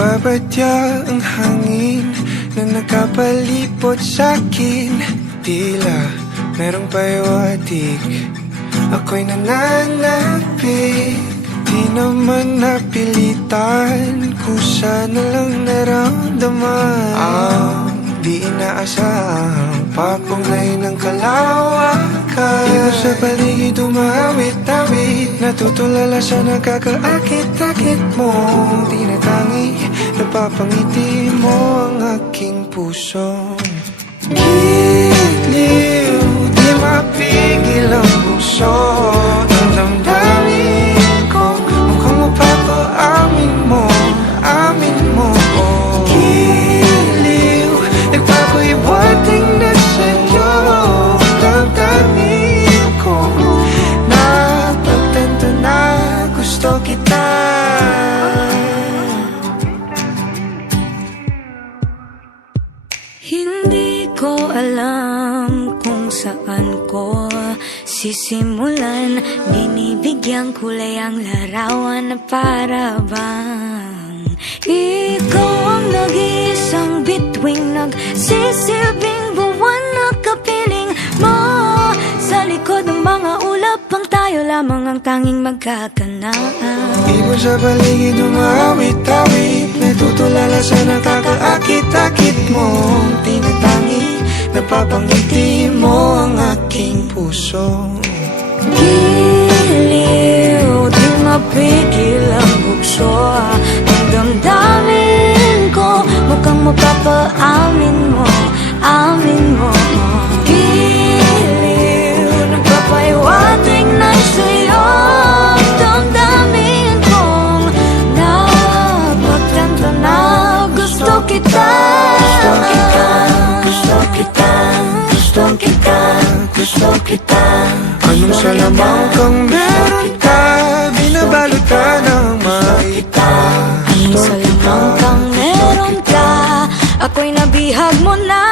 Nagbabadya ang hangin na nakapalipot sa'kin. Tila merong pahiwatig, ako'y nananapit. Di naman napilitan, kusa na lang naramdaman ang di inaasahang papunglay ng kalawakan. Iba sa paligid umawit-awit, natutulala sa nakakaakit-akit mo. Tinatangi, napapangiti mo ang aking puso. Giliw, di mapigil ang puso. Ang damdamin ko, mukhang mapapaamin mo, amin mo. Giliw, nagpapahiwating na sa'yo. Damdamin ko, napagtanto na gusto kita. Hindi ko alam kung saan ko sisimulan. Binibigyan kulay ang larawan na para bang ikaw ang nag-iisang bituing, nagsisilbing buwan na kapiling mo. Sa likod ng mga ulap, ang tayo lamang ang tanging magkakanaan. Ibon sa paligid umawit-awit, natutulala sa nakakaakit-akit mo. Tinatangi, napapangiti mo ang aking puso. Giliw, di mapigil ang bukso. Ang damdamin ko, mukhang mapapaamin mo, amin mo. Giliw, nagpapahiwatig na sa'yo. Damdamin kong napagtanto na gusto kita. Gusto kita, gusto kita, gusto kita, gusto kita. Anong salamang kang meron ka, binabalot ka ng maita. Anong salamang kang meron ka, ako'y nabihag mo na.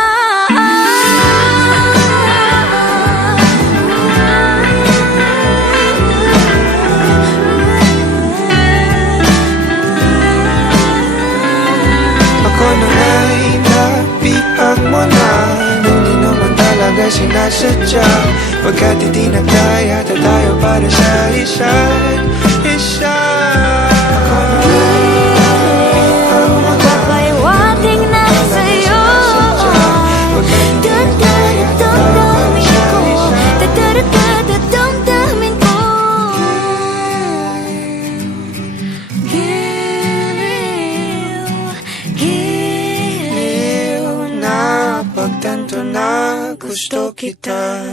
Ako na nga'y nabihag mo na, nang di naman talaga sinasadya. Pagkat hindi nagdaya tayo para sa isa't isa. Magpapahiwatig na sa'yo. Damdamin ko, damdamin ko. Giliw, giliw, Napagtanto na gusto kita.